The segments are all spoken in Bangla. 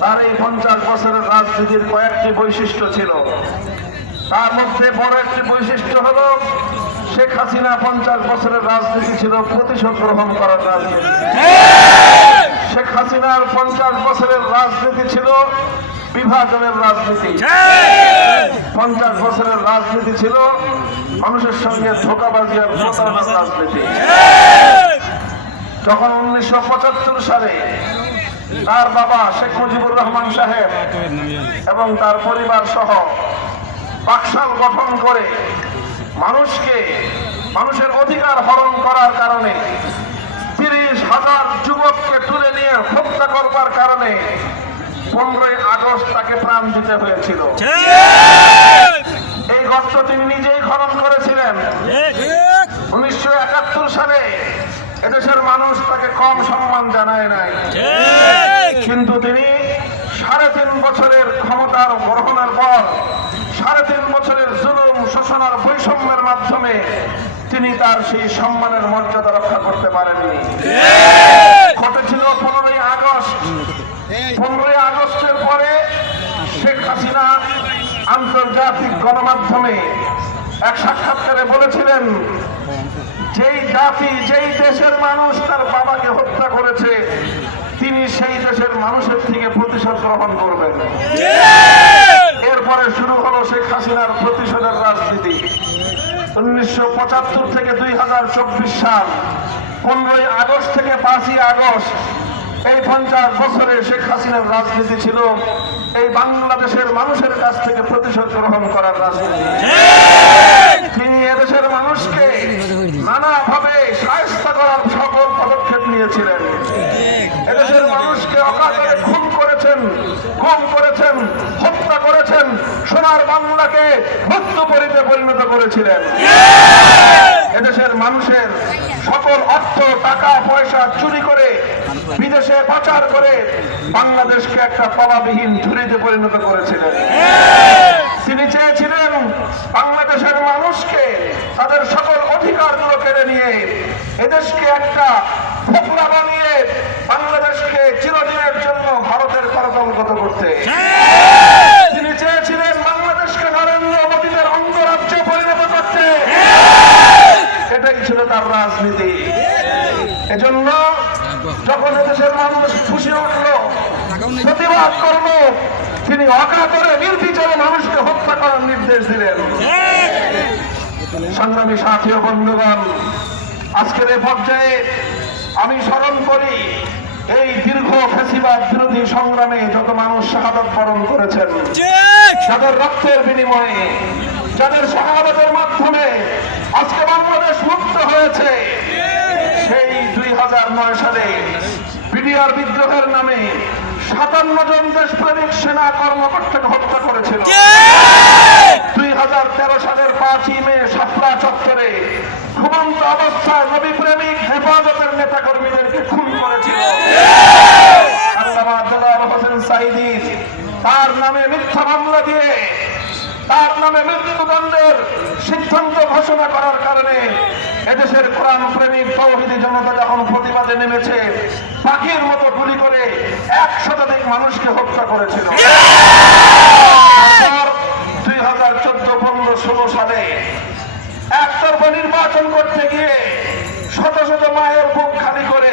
তার এই 50 বছরের রাজনীতির কয়েকটি বৈশিষ্ট্য ছিল। তার মধ্যে বড় একটি বৈশিষ্ট্য হলো শেখ হাসিনা 50 বছরের রাজনীতি ছিল প্রতিশোধ গ্রহণ করার রাজনীতি। শেখ হাসিনার 50 বছরের রাজনীতি ছিল বিভাজনের রাজনীতি। 50 বছরের রাজনীতি ছিল মানুষের সঙ্গে ধোঁকাবাজি আর প্রতারণার রাজনীতি। যখন 1975 সালে তার বাবা শেখ মুজিবুর রহমান সাহেব এবং তার পরিবার সহ বাকশাল গঠন করে মানুষের অধিকার হরণ করার কারণে 30,000 যুবককে তুলে নিয়ে হত্যা করবার কারণে 15ই আগস্ট তাকে প্রাণ দিতে হয়েছিল। এই গর্ত তিনি নিজেই খনন করেছিলেন। 1971 সালে এদেশের মানুষ তাকে কম সম্মান জানায় নাই, কিন্তু তিনি 3.5 বছরের ক্ষমতার গ্রহণের পর 3.5 বছরের জুলুম শোষণ আর বৈষম্যের মাধ্যমে তিনি তার সেই সম্মানের মর্যাদা রক্ষা করতে পারেননি। ঘটেছিল 15ই আগস্ট। 15ই আগস্টের পরে শেখ হাসিনা আন্তর্জাতিক গণমাধ্যমে এক সাক্ষাৎকারে বলেছিলেন, যেই জাতি যেই দেশের মানুষ তার বাবাকে হত্যা করেছে তিনি সেই দেশের মানুষের থেকে প্রতিশোধ গ্রহণ করবেন। এরপরে শুরু হলো শেখ হাসিনার প্রতিশোধের রাজনীতি। 1975 থেকে 2024 সাল, 15ই আগস্ট থেকে 5ই আগস্ট, এই 50 বছরে শেখ হাসিনার রাজনীতি ছিল এই বাংলাদেশের মানুষের কাছ থেকে প্রতিশোধ গ্রহণ করার রাজনীতি। তিনি এদেশের মানুষকে নানাভাবে শায়েস্তা করার সকল পদক্ষেপ নিয়েছিলেন। এদেশের মানুষকে অকাতরে খুন করেছেন, গুম করেছেন, হত্যা করেছেন, সোনার বাংলাকে মধ্যপরিতে পরিণত করেছিলেন। এদেশের মানুষের সকল অর্থ টাকা পয়সা চুরি করে বিদেশে পাচার করে বাংলাদেশকে একটা তলাবিহীন ঝুড়িতে পরিণত করেছিলেন। তিনি চেয়েছিলেন বাংলাদেশের মানুষকে তাদের সকল অধিকারগুলো কেড়ে নিয়ে এদেশকে একটা ফোকলা বানিয়ে বাংলাদেশকে চিরদিনের জন্য ভারতের করতলগত করতে। তিনি চেয়েছিলেন বাংলাদেশকে নরেন্দ্র মোদীদের অঙ্গরাজ্যে পরিণত করতে। এটাই ছিল তার রাজনীতি। এজন্য যখন এদেশের মানুষ খুশি উঠল, প্রতিবাদ করল, তিনি অকাতরে নির্বিচারে মানুষকে হত্যা করার নির্দেশ দিলেন। সংগ্রামী সাথী ও বন্ধুগণ, আজকের এই পর্যায়ে আমি স্মরণ করি এই দীর্ঘ ফ্যাসিবাদ বিরোধী সংগ্রামে যত মানুষ শাহাদাত বরণ করেছেন, যাদের রক্তের বিনিময়ে, যাদের শাহাদাতের মাধ্যমে আজকে বাংলাদেশ মুক্ত হয়েছে। সেই 2009 সালে বিডিআর বিদ্রোহের নামে 57 জন দেশপ্রেমিক সেনা কর্মকর্তাকে হত্যা করেছিল। 2013 সালের 5ই মে শাপলা চত্বরে ঘুমন্ত অবস্থায় নবী প্রেমিক হেফাজতের নেতা কর্মীদেরকে খুন করেছিল। আল্লামা দেলোয়ার হোসেন সাঈদী তার নামে মিথ্যা মামলা দিয়ে তার নামে মৃত্যুদণ্ডের সিদ্ধান্ত ঘোষণা করার কারণে এদেশের কোরআন প্রেমিক তৌহিদি জনতা যখন প্রতিবাদে নেমেছে, পাখির মতো গুলি করে 1 শতাধিক মানুষকে হত্যা করেছিল। 2014, 15, 16 সালে একতরফা নির্বাচন করতে গিয়ে শত শত মায়ের বুক খালি করে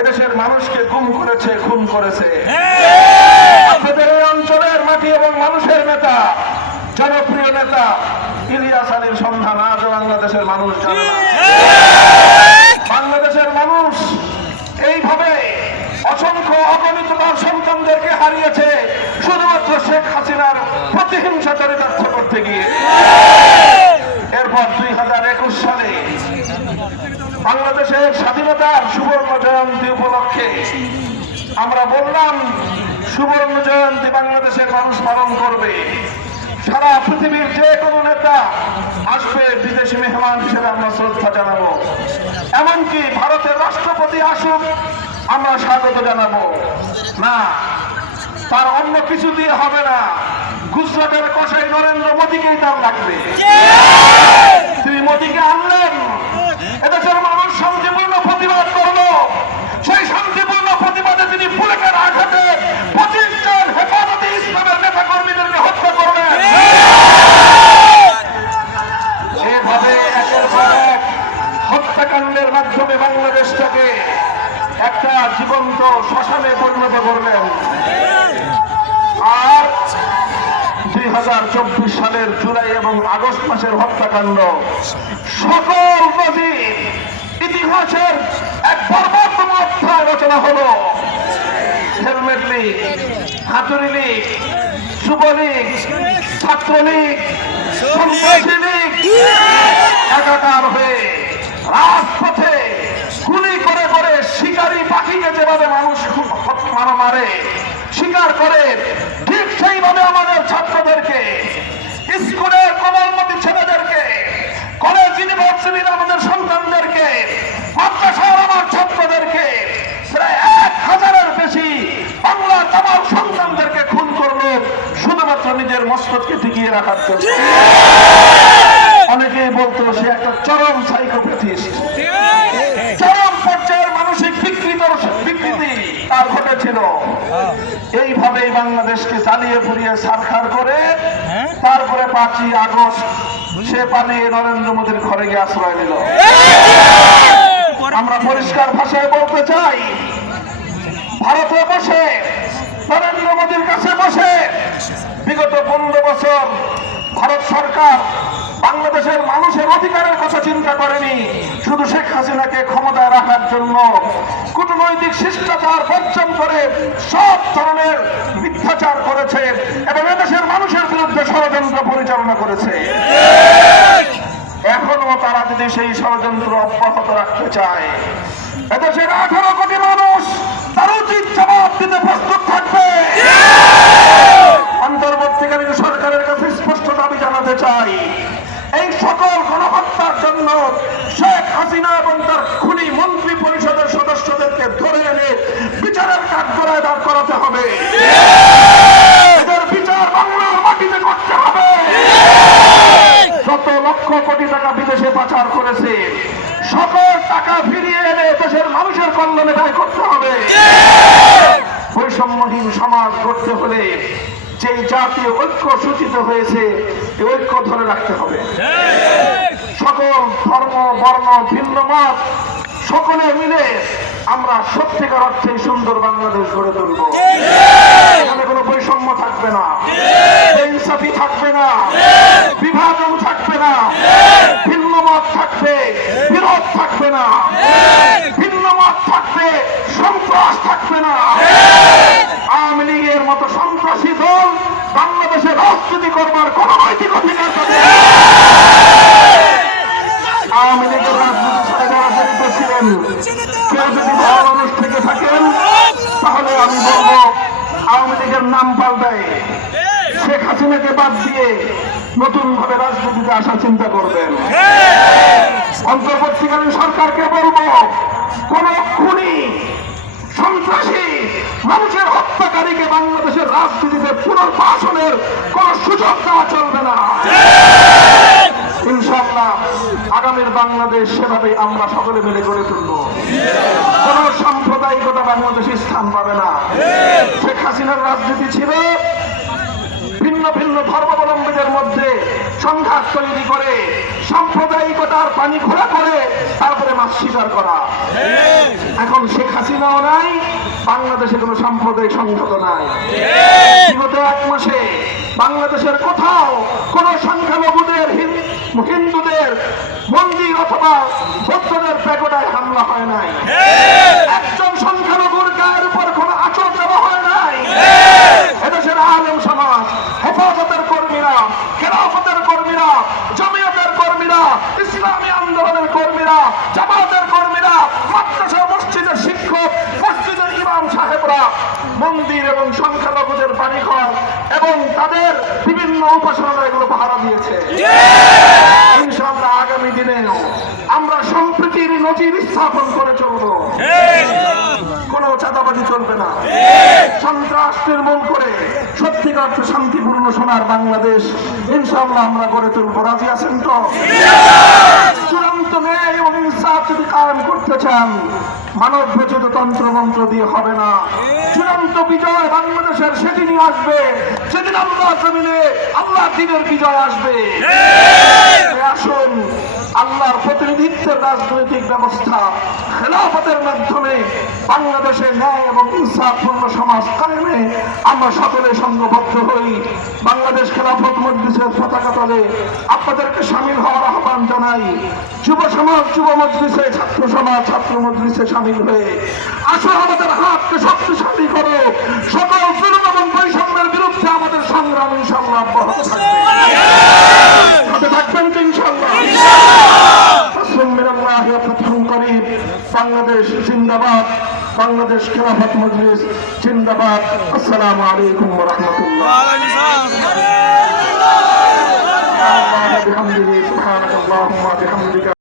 এদেশের মানুষকে গুম করেছে, খুন করেছে। আপনাদের এই অঞ্চলের মাটি এবং মানুষের নেতা, জনপ্রিয় নেতা ইলিয়াস আলীর সন্ধান আজও বাংলাদেশের মানুষ জানে না। বাংলাদেশের মানুষ এইভাবে অসংখ্য অগণিত সন্তানদেরকে হারিয়েছে শুধুমাত্র শেখ হাসিনার প্রতিহিংসা চরিতার্থ করতে গিয়ে। এরপর 2021 সালে বাংলাদেশের স্বাধীনতার সুবর্ণ জয়ন্তী উপলক্ষে আমরা বললাম সুবর্ণ জয়ন্তী বাংলাদেশের মানুষ পালন করবে। সারা পৃথিবীর যে কোনো নেতা আসবে, বিদেশি মেহমান হিসেবে আমরা শ্রদ্ধা জানাবো। এমনকি ভারতের রাষ্ট্রপতি আসুক, আমরা স্বাগত জানাবো। না, তার অন্য কিছু দিয়ে হবে না। গুজরাটের কসাই নরেন্দ্র মোদীকেই তার লাগবে। তিনি মোদীকে আনলেন, এদেশের মানুষ শান্তিপূর্ণ প্রতিবাদ করলো। সেই শান্তিপূর্ণ প্রতিবাদে তিনি বুলেটের আঘাতে 25 শ্মশানে পরিণত করবেন। আর 2024 সালের জুলাই এবং আগস্ট মাসের হত্যাকাণ্ড সকল নজির ইতিহাসের এক বর্বরতম অধ্যায় রচনা হলো। হেলমেট লীগ, হাতুড়ি লীগ, যুবলীগ, ছাত্রলীগ, সন্ত্রাসী লীগ একাকার হয়ে রাজপথে গুলি করে করে শিকারী পাখিকে যেভাবে মানুষ মারে শিকার করে, ঠিক সেইভাবে আমাদের ছাত্রদেরকে, স্কুলের কোমলমতি ছেলেদেরকে, কলেজ ইউনিভার্সিটির আমাদের সন্তানদেরকে, মাদ্রাসার আমার ছাত্রদেরকে, প্রায় 1000-এর বেশি বাংলা তামাম সন্তানদেরকে খুন করলো শুধুমাত্র নিজের মস্তককে টিকিয়ে রাখার জন্য। অনেকেই বলতো সে একটা চরম সাইকোপ্যাথিস্ট, চরম পর্যায়ের মানসিক বিকৃতি তার ঘটেছিল। এইভাবেই বাংলাদেশকে জ্বালিয়ে পুড়িয়ে ছারখার করে তারপরে 5ই আগস্ট সে পালিয়ে নরেন্দ্র মোদীর ঘরে গিয়ে আশ্রয় নিল। আমরা পরিষ্কার ভাষায় বলতে চাই, ভারতে বসে নরেন্দ্র মোদীর কাছে বসে বিগত 15 বছর ভারত সরকার বাংলাদেশের মানুষের অধিকারের কথা চিন্তা করেনি, শুধু শেখ হাসিনাকে ক্ষমতায় রাখার জন্য কূটনৈতিক শিষ্টাচার বর্জন করে সব ধরনের মিথ্যাচার করেছে এবং এদেশের মানুষের বিরুদ্ধে ষড়যন্ত্র পরিচালনা করেছে। এখনো তারা যদি সেই ষড়যন্ত্র অব্যাহত রাখতে চায়, এদেশের 18 কোটি মানুষ তার উচিত জবাব দিতে প্রস্তুত থাকবে। অন্তর্বর্তীকালীন সরকারের কাছে স্পষ্ট দাবি জানাতে চাই, এই সকল গণহত্যার জন্য শেখ হাসিনা এবং তার খুনি মন্ত্রী পরিষদের সদস্যদেরকে ধরে এনে বিচারের কাঠগড়ায় দাঁড় করাতে হবে। এদের বিচার বাংলার মাটিতে করতে হবে। যত লক্ষ কোটি টাকা বিদেশে পাচার করেছে সকল টাকা ফিরিয়ে এনে দেশের মানুষের কল্যাণে ব্যয় করতে হবে। বৈষম্যহীন সমাজ গড়তে হলে যে জাতীয় ঐক্য সূচিত হয়েছে এই ঐক্য ধরে রাখতে হবে। সকল ধর্ম, বর্ণ, ভিন্ন মত সকলে মিলে আমরা সত্যিকার অর্থে সুন্দর বাংলাদেশ গড়ে তুলব। এখানে কোনো বৈষম্য থাকবে না, ইনসাফি থাকবে না, বিভাজন থাকবে না, ভিন্ন মত থাকবে, বিরোধ থাকবে না, ভিন্ন মত থাকবে, সন্ত্রাস থাকবে না। আওয়ামী লীগের মতো সন্ত্রাসী দল বাংলাদেশে রাজনীতি করবার কোন নৈতিক অধিকার পাবে না। আওয়ামী লীগের রাজনীতি ছাড়া যারা জড়িত ছিলেন, কেউ যদি ভালো মানুষ থেকে থাকেন তাহলে আমি বলবো আওয়ামী লীগের নাম পাল্টায় শেখ হাসিনাকে বাদ দিয়ে নতুন ভাবে রাজনীতিতে আসার চিন্তা করবেন। অন্তর্বর্তীকালীন সরকারকে বলবো কোন খুনি, সন্ত্রাসী, মানুষের হত্যাকারীকে বাংলাদেশের রাজনীতিতে পুনর্বাসনের কোন সুযোগ দেওয়া চলবে না। ইনশাআল্লাহ আগামীর বাংলাদেশ সেভাবে আমরা সকলে মিলে গড়ে তুলব। কোন সাম্প্রদায়িকতা বাংলাদেশে স্থান পাবে না। শেখ হাসিনার রাজনীতি ছিল ভিন্ন ভিন্ন ধর্মাবলম্বীদের মধ্যে সংঘাত তৈরি করে সাম্প্রদায়িকতার পানি ঘোরা করে তারপরে মাছ শিকার করা। এখন শেখ হাসিনাও নাই, বাংলাদেশে কোনো সাম্প্রদায়িক সংঘাত নাই। বিগত 1 মাসে বাংলাদেশের কোথাও কোন সংখ্যালঘুদের, হিন্দুদের মন্দির অথবা বৌদ্ধদের প্যাগোডায় হামলা হয় নাই। একজন সংখ্যালঘুর গায়ের উপর কোন আঁচড় দেওয়া হয় নাই। এদেশের আলেম সমাজ, হেফাজতের কর্মীরা, খেলাফতের কর্মীরা, জমিয়তের কর্মীরা, ইসলামী আন্দোলনের কর্মীরা, জামাতের কর্মীরা, মাদ্রাসা মসজিদের শিক্ষক, মসজিদের ইমাম সাহেবরা মন্দির এবং সংখ্যালঘুদের বাড়িঘর এবং তাদের বিভিন্ন উপাসনালয়গুলো পাহারা দিয়েছে। ইনশাআল্লাহ আগামী দিনে আমরা সম্প্রীতির নজির স্থাপন করে চলব। কোনো চাঁদাবাজি চলবে না। সন্ত্রাস নির্মূল করে সত্যিকার শান্তিপূর্ণ সোনার বাংলাদেশ ইনশাআল্লাহ আমরা গড়ে তুলব। রাজি আছেন তো? চূড়ান্ত ন্যায় এবং ইনসাফ যদি কায়েম করতে চান, মানব রচিত তন্ত্র মন্ত্র দিয়ে হবে না। চূড়ান্ত বিজয় বাংলাদেশের সেদিনই আসবে যেদিন আল্লাহ জমিনে আল্লাহ দ্বীনের বিজয় আসবে। আসুন আল্লাহর প্রতিনিধিত্বের রাজনৈতিক ব্যবস্থা খেলাফতের মাধ্যমে বাংলাদেশে ন্যায় এবং ইনসাফপূর্ণ সমাজ কায়েমে আমরা সকলে সংঘবদ্ধ হই। বাংলাদেশ খেলাফত মজলিসের পতাকা তলে আপনাদেরকে সামিল হওয়ার আহ্বান জানাই। যুব সমাজ যুব মজলিসে, ছাত্র সমাজ ছাত্র মজলিসে সামিল হয়ে আসুন আমাদের হাতকে শক্তিশালী করো। সকল জুলুম এবং বৈষম্যের বিরুদ্ধে আমাদের সংগ্রাম ইনশাআল্লাহ অব্যাহত থাকবে। সাথে থাকবেন তো ইনশাআল্লাহ। বাংলাদেশ জিন্দাবাদ, বাংলাদেশ খেলাফত মজলিস জিন্দাবাদ। আসসালামু আলাইকুম ওয়া রাহমাতুল্লাহ।